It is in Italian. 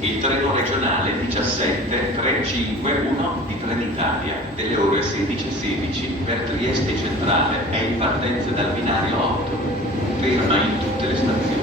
Il treno regionale 17351 di Trenitalia delle ore 16:16 per Trieste Centrale è in partenza dal binario 8. Ferma in tutte le stazioni.